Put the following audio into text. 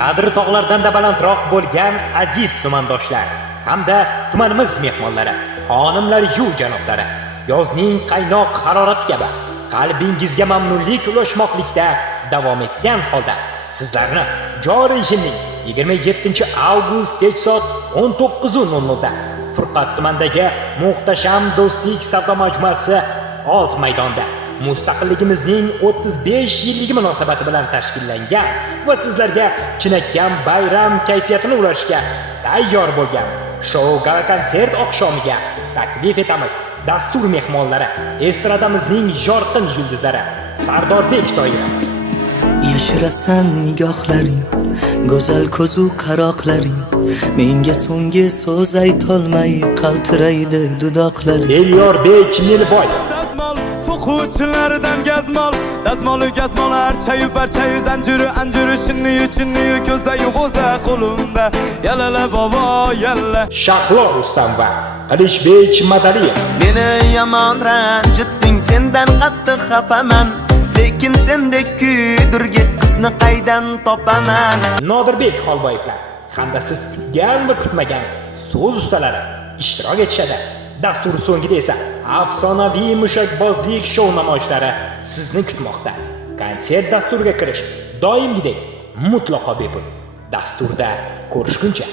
qadri tog'lardan-da balandroq bo'lgan aziz tumandoshlar hamda tumanimiz mehmonlari, xonimlar-yu janoblari, yozning qaynoq harorati kabi qalbingizga mamnunlik ulashmoqlikda davom etgan holda sizlarni joriy yilning 27-avgust kech soat 19:00 da Furqat tumanidagi muhtasham Do'stlik savdo majmuasi Old maydonda mustaqilligimizning 35 yilligi munosabati bilan tashkillangan va sizlarga chinakam bayram kayfiyatini ulashga tayyor bo'lgan shou gala konsert oqshomiga taklif etamiz. Dastur mehmonlari estradamizning yorqin yulduzlari Sardorbek Toyir, yashirasan nigohlaring, go'zal ko'zu qaroqlaring, menga so'nggi so'z aytolmay qaltiraydi dudoqlaring. Elyorbek Meliboy, To'quvchilardan gazmol, dazmolu gazmolar, chayu barchayu anjuri shinni ko'zayu g'o'za qo'limda. Yalala bobo yalla. Shahlo Rustam va Qilishbek Madaliyev. Meni yomon ranjitding, sendan qattiq xafaman, lekin sendek kuydirga qizni qaydan topaman. Nodirbek Xolboyevlar hamda siz kutgan va kutmagan so'z ustalari ishtirok etishadi. Dastur so'ngida esa afsonaviy mushakbozlik shou namoyishlari sizni kutmoqda. Konsert dasturiga kirish doimgidek mutlaqo bepul. Dasturda ko'rishguncha